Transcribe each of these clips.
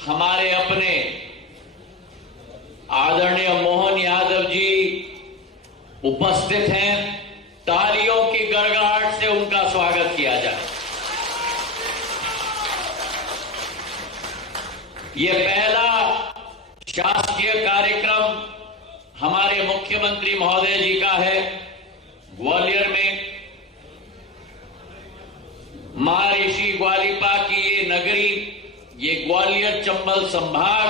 हमारे अपने आदरणीय मोहन यादव जी उपस्थित हैं। तालियों की गड़गड़ाहट से उनका स्वागत किया जाए। ये पहला शासकीय कार्यक्रम हमारे मुख्यमंत्री महोदय जी का है। ग्वालियर में महर्षि ग्वालिपा की ये नगरी, ये ग्वालियर चंबल संभाग,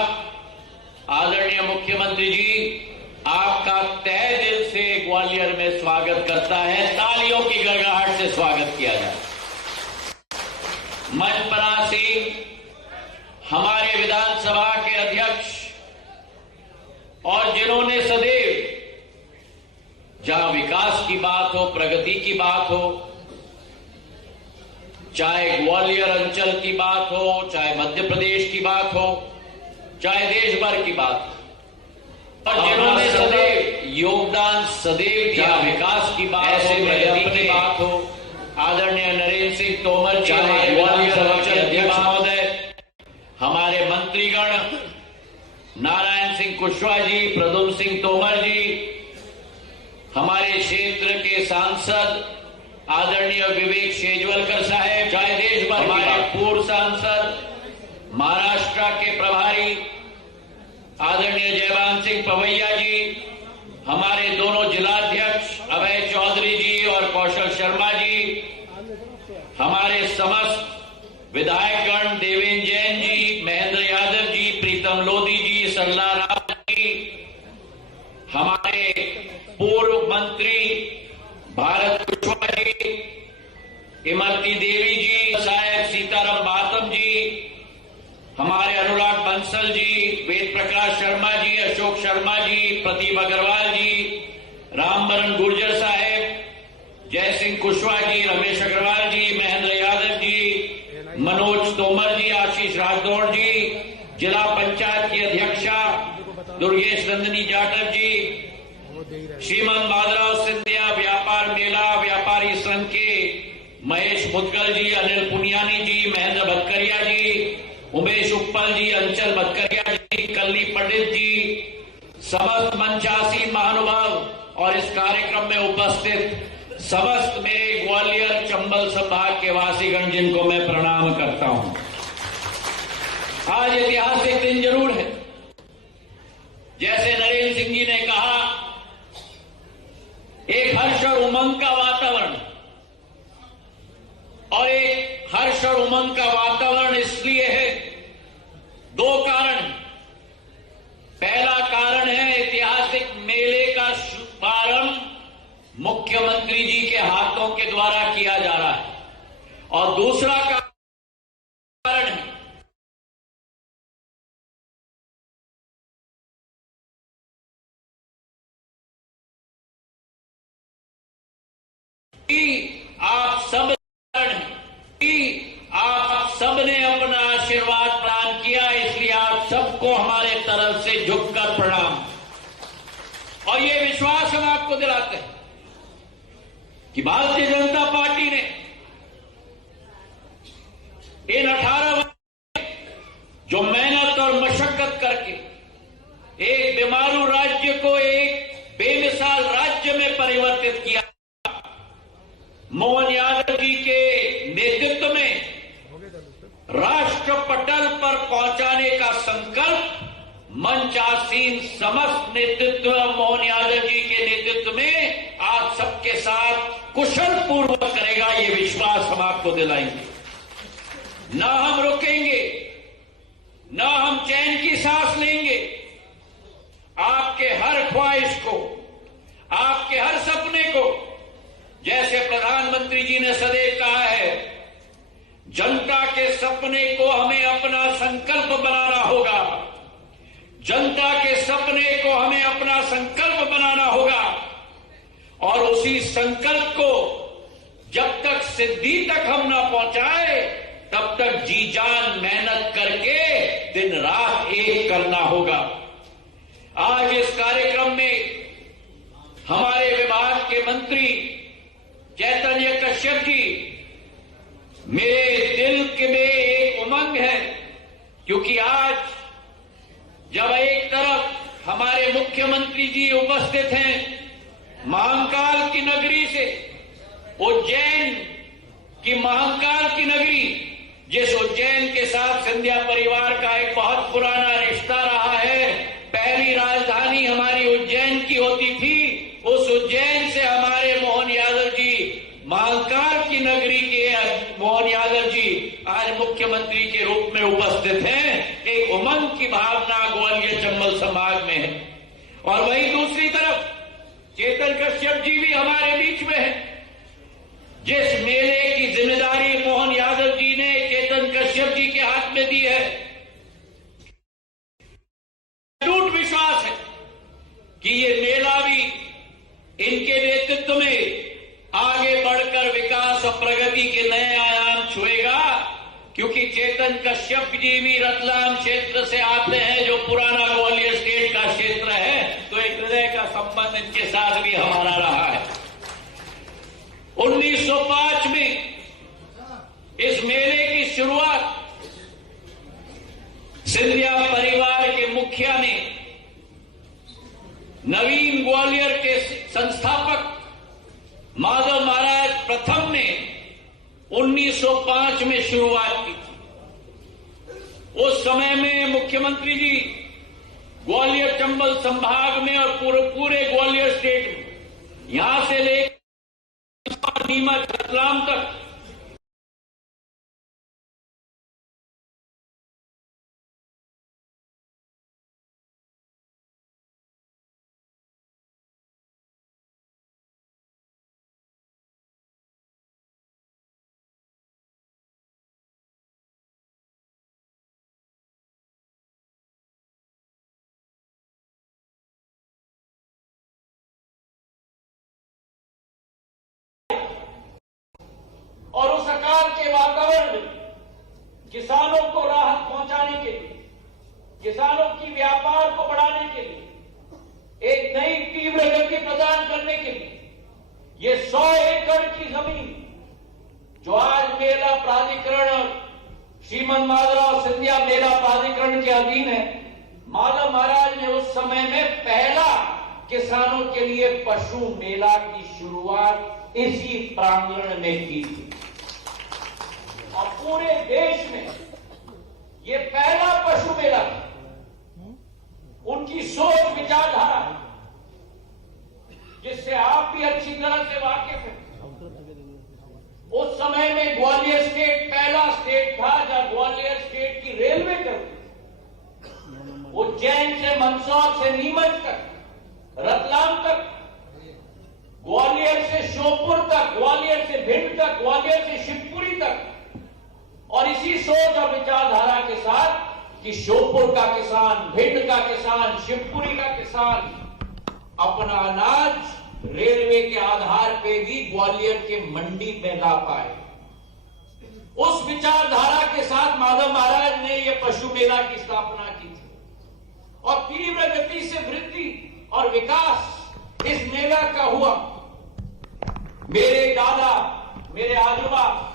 आदरणीय मुख्यमंत्री जी आपका तहे दिल से ग्वालियर में स्वागत करता है। तालियों की गड़गड़ाहट से स्वागत किया जाए। मंच पर आसीन हमारे विधानसभा के अध्यक्ष और जिन्होंने सदैव जहां विकास की बात हो, प्रगति की बात हो, चाहे ग्वालियर अंचल की बात हो, चाहे मध्य प्रदेश की बात हो, चाहे देश भर की बात हो, और जिन्होंने सदैव योगदान सदैव दिया, विकास की बात हो, प्रगति की बात हो, आदरणीय नरेंद्र सिंह तोमर जी, ग्वालियर अंचल अध्यक्ष महोदय, हमारे मंत्रीगण नारायण सिंह कुशवाहा जी, प्रद्युम्न सिंह तोमर जी, हमारे क्षेत्र के सांसद आदरणीय विवेक शेजवलकर साहब, चाहे देश भर हमारे पूर्व सांसद, महाराष्ट्र के प्रभारी आदरणीय जयवान सिंह पवैया जी, हमारे दोनों जिलाध्यक्ष अभय चौधरी जी और कौशल शर्मा जी, हमारे समस्त विधायकगण देवेंद्र जैन जी, महेंद्र यादव जी, प्रीतम लोधी जी, सरला राव जी, हमारे पूर्व मंत्री भारत कुशवाहा जी, इमरती देवी जी, साहब सीताराम बातम जी, हमारे अनुराग बंसल जी, वेद प्रकाश शर्मा जी, अशोक शर्मा जी, प्रदीप अग्रवाल जी, रामबरन गुर्जर साहब, जय सिंह कुशवाहा जी, रमेश अग्रवाल जी, महेंद्र यादव जी, मनोज तोमर जी, आशीष राठौड़ जी, जिला पंचायत की अध्यक्षा दुर्गेश नंदिनी जाटव जी, श्रीमंत माधवराव सिंधिया, व्यापार मेला व्यापारी संघ के महेश मुदगल जी, अनिल पुनियानी जी, महेंद्र भटकरिया जी, उमेश उप्पल जी, अंचल भटकरिया जी, कल्ली पंडित जी, समस्त मंचासीन महानुभाव और इस कार्यक्रम में उपस्थित समस्त मेरे ग्वालियर चंबल संभाग के वासीगण जिनको मैं प्रणाम करता हूं। आज ऐतिहासिक दिन जरूर है। जैसे नरेंद्र सिंह जी ने कहा, एक हर्ष और उमंग का वातावरण, और एक हर्ष और उमंग का वातावरण इसलिए है, दो कारण। पहला कारण है ऐतिहासिक मेले का शुभारंभ मुख्यमंत्री जी के हाथों के द्वारा किया जा रहा है, और दूसरा कारण है आप सब ने अपना आशीर्वाद प्रदान किया, इसलिए आप सबको हमारे तरफ से झुककर प्रणाम। और ये विश्वास हम आपको दिलाते हैं कि भारतीय जनता पार्टी ने इन 18 वर्ष जो मेहनत और मशक्कत करके एक बीमारू राज्य को एक बेमिसाल राज्य में परिवर्तित किया, मोहन यादव जी के नेतृत्व में राष्ट्र पटल पर पहुंचाने का संकल्प मंचासीन समस्त नेतृत्व मोहन यादव जी के नेतृत्व में आप सबके साथ कुशल पूर्वक करेगा। ये विश्वास हम आपको दिलाएंगे। ना हम रुकेंगे, ना हम चैन की सांस लेंगे। आपके हर ख्वाहिश को, आपके हर सपने को, जैसे प्रधानमंत्री जी ने सदैव कहा है, जनता के सपने को हमें अपना संकल्प बनाना होगा। जनता के सपने को हमें अपना संकल्प बनाना होगा, और उसी संकल्प को जब तक सिद्धि तक हम ना पहुंचाए, तब तक जी जान मेहनत करके दिन रात एक करना होगा। आज इस कार्यक्रम में हमारे विभाग के मंत्री चैतन्य कश्यप जी, मेरे दिल के में एक उमंग है क्योंकि आज जब एक तरफ हमारे मुख्यमंत्री जी उपस्थित हैं महाकाल की नगरी से, उज्जैन की महाकाल की नगरी, जिस उज्जैन के साथ सिंधिया परिवार का एक बहुत पुराना रिश्ता रहा है, पहली राजधानी हमारी उज्जैन की होती थी, उस उज्जैन से हमारे मोहन यादव जी, महाकाल की नगरी के मोहन यादव जी आज मुख्यमंत्री के रूप में उपस्थित हैं। एक उमंग की भावना ग्वालियर चंबल संभाग में है। और वहीं दूसरी तरफ चेतन कश्यप जी भी हमारे बीच में है। जिस मेले की जिम्मेदारी मोहन यादव जी ने चेतन कश्यप जी के हाथ में दी है, अटूट विश्वास है कि ये मेला भी इनके नेतृत्व में आगे बढ़कर विकास और प्रगति के नए आयाम छुएगा। क्योंकि चेतन कश्यप जी भी रतलाम क्षेत्र से आते हैं, जो पुराना ग्वालियर स्टेट का क्षेत्र है, तो एक हृदय का संबंध इनके साथ भी हमारा रहा है। 1905 में इस मेले की शुरुआत सिंधिया परिवार के मुखिया ने, नवीन ग्वालियर के संस्थापक माधव महाराज प्रथम ने 1905 में शुरुआत की थी। उस समय में मुख्यमंत्री जी ग्वालियर चंबल संभाग में और पूरे ग्वालियर स्टेट में, यहां से लेकर नीमच रतलाम तक और उस अकाल के वातावरण में किसानों को राहत पहुंचाने के लिए, किसानों की व्यापार को बढ़ाने के लिए, एक नई तीव्र गति प्रदान करने के लिए ये 100 एकड़ की जमीन जो आज मेला प्राधिकरण, श्रीमंत माधवराव सिंधिया मेला प्राधिकरण के अधीन है, माधव महाराज ने उस समय में पहला किसानों के लिए पशु मेला की शुरुआत इसी प्रांगण में की थी। और पूरे देश में ये पहला पशु मेला था। उनकी सोच विचारधारा, जिससे आप भी अच्छी तरह से वाकिफ हैं। उस समय में ग्वालियर स्टेट पहला स्टेट था जब ग्वालियर स्टेट की रेलवे चलती थी। उज्जैन से मंदसौर से नीमच तक, रतलाम तक, ग्वालियर से श्योपुर तक, ग्वालियर से भिंड तक, ग्वालियर से शिवपुरी तक। और इसी सोच और विचारधारा के साथ कि श्योपुर का किसान, भिंड का किसान, शिवपुरी का किसान अपना अनाज रेलवे के आधार पे भी ग्वालियर के मंडी में ला पाए, उस विचारधारा के साथ माधव महाराज ने यह पशु मेला की स्थापना की थी। और तीव्र गति से वृद्धि और विकास इस मेला का हुआ। मेरे दादा, मेरे आजोबा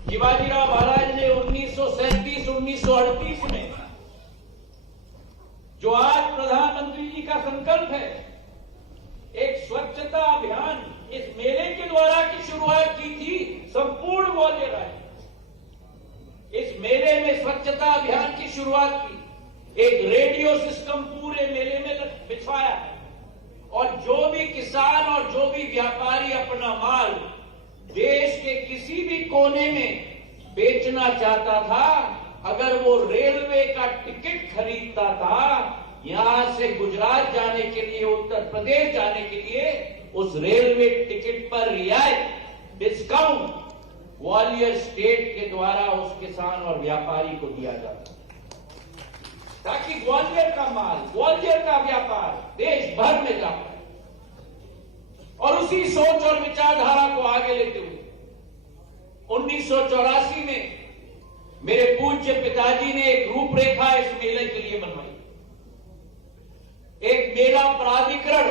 शिवाजीराव महाराज ने 1937-1938 में, जो आज प्रधानमंत्री जी का संकल्प है, एक स्वच्छता अभियान इस मेले के द्वारा की शुरुआत की थी संपूर्ण ग्वालियर राज्य। इस मेले में स्वच्छता अभियान की शुरुआत की, एक रेडियो सिस्टम पूरे मेले में बिछाया है। और जो भी किसान और जो भी व्यापारी अपना माल देश के किसी भी कोने में बेचना चाहता था, अगर वो रेलवे का टिकट खरीदता था, यहां से गुजरात जाने के लिए, उत्तर प्रदेश जाने के लिए, उस रेलवे टिकट पर रियायत, डिस्काउंट ग्वालियर स्टेट के द्वारा उस किसान और व्यापारी को दिया जाता, ताकि ग्वालियर का माल, ग्वालियर का व्यापार देश भर में जा पाए। और उसी सोच और विचारधारा को आगे लेते हुए 1984 में मेरे पूज्य पिताजी ने एक रूपरेखा इस मेले के लिए बनवाई। एक मेला प्राधिकरण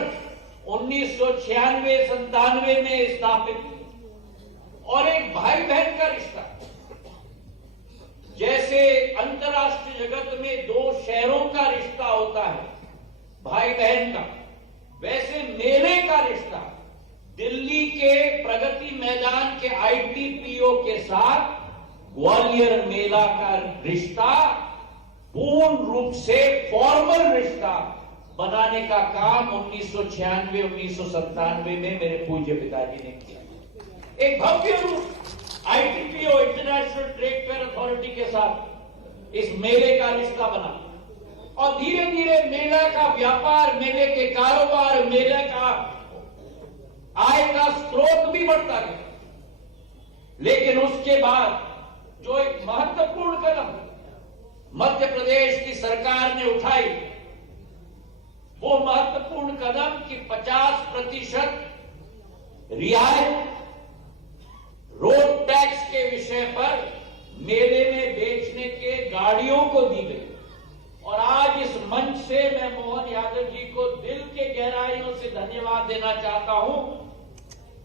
1996-97 में स्थापित, और एक भाई बहन का रिश्ता जैसे अंतर्राष्ट्रीय जगत में दो शहरों का रिश्ता होता है, भाई बहन का, वैसे मेले का रिश्ता दिल्ली के प्रगति मैदान के आईटीपीओ के साथ ग्वालियर मेला का रिश्ता पूर्ण रूप से फॉर्मल रिश्ता बनाने का काम 1996 1997 में मेरे पूज्य पिताजी ने किया। एक भव्य रूप ITPO international trade fair authority के साथ इस मेले का रिश्ता बना और धीरे धीरे मेले का व्यापार, मेले के कारोबार, मेले का आय का स्रोत भी बढ़ता गया। लेकिन उसके बाद जो एक महत्वपूर्ण कदम मध्य प्रदेश की सरकार ने उठाई, वो महत्वपूर्ण कदम कि 50% रियायत रोड टैक्स के विषय पर मेले में बेचने के गाड़ियों को दी गई। और आज इस मंच से मैं मोहन यादव जी को दिल के गहराइयों से धन्यवाद देना चाहता हूं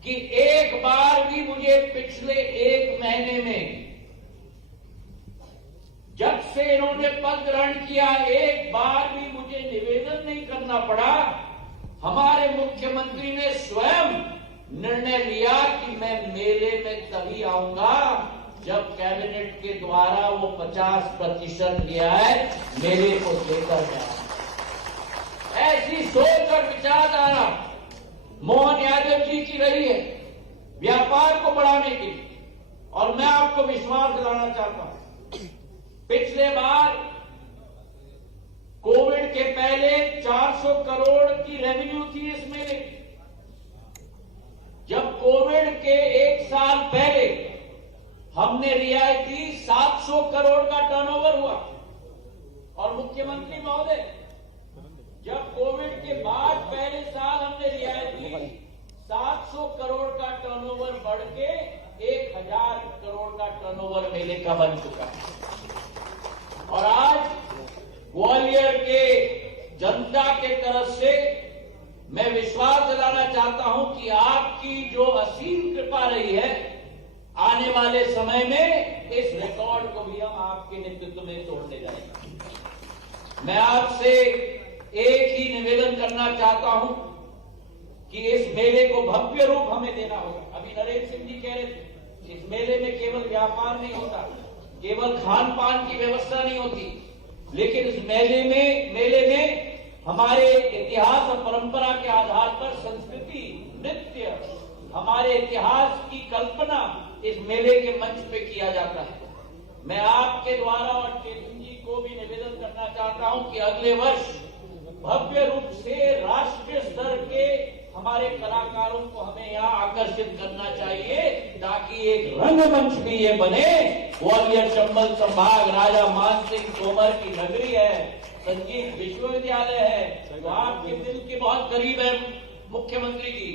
कि एक बार भी मुझे पिछले 1 महीने में, जब से इन्होंने पद ग्रहण किया, एक बार भी मुझे निवेदन नहीं करना पड़ा। हमारे मुख्यमंत्री ने स्वयं निर्णय लिया कि मैं मेले में तभी आऊंगा जब कैबिनेट के द्वारा वो 50% रियायत मेले को देकर जाए। ऐसी सोच और विचारधारा मोहन यादव जी की रही है व्यापार को बढ़ाने के लिए। और मैं आपको विश्वास दिलाना चाहता हूं, पिछले बार कोविड के पहले 400 करोड़ की रेवेन्यू थी इस मेले की। जब कोविड के 1 साल पहले हमने रियायत दी, 700 करोड़ का टर्नओवर हुआ। और मुख्यमंत्री महोदय, जब कोविड के बाद पहले साल हमने रियायत दी, 700 करोड़ का टर्नओवर बढ़ के 1000 करोड़ का टर्नओवर मेले का बन चुका है। और आज ग्वालियर के जनता के तरफ से मैं विश्वास दिलाना चाहता हूं कि आपकी जो असीम कृपा रही है, आने वाले समय में इस रिकॉर्ड को भी हम आपके नेतृत्व में तोड़ने जाएंगे। मैं आपसे एक ही निवेदन करना चाहता हूं कि इस मेले को भव्य रूप हमें देना होगा। अभी नरेंद्र सिंह जी कह रहे थे, इस मेले में केवल व्यापार नहीं होता, केवल खान पान की व्यवस्था नहीं होती, लेकिन इस मेले में हमारे इतिहास और परंपरा के आधार पर संस्कृति, नृत्य, हमारे इतिहास की कल्पना इस मेले के मंच पे किया जाता है। मैं आपके द्वारा और चेतन जी को भी निवेदन करना चाहता हूं कि अगले वर्ष भव्य रूप से राष्ट्रीय स्तर के हमारे कलाकारों को हमें यहाँ आकर्षित करना चाहिए, ताकि एक रंगमंच भी ये बने। ग्वालियर चंबल संभाग राजा मान सिंह तोमर की नगरी है, संगीत विश्वविद्यालय है, जो आपके दिल के बहुत करीब है मुख्यमंत्री जी।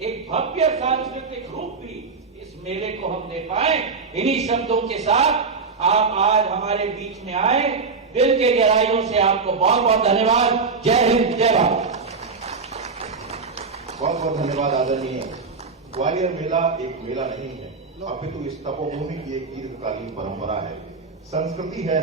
एक भव्य सांस्कृतिक रूप भी इस मेले को हम दे पाए। इन्हीं शब्दों के साथ आप आज हमारे बीच में आए, दिल के गहराइयों से आपको बहुत बहुत धन्यवाद। जय हिंद, जय भारत। बहुत बहुत धन्यवाद आदरणीय। ग्वालियर मेला एक मेला नहीं है, अपितु इस तपोभूमि की एक दीर्घकालीन परंपरा है, संस्कृति है,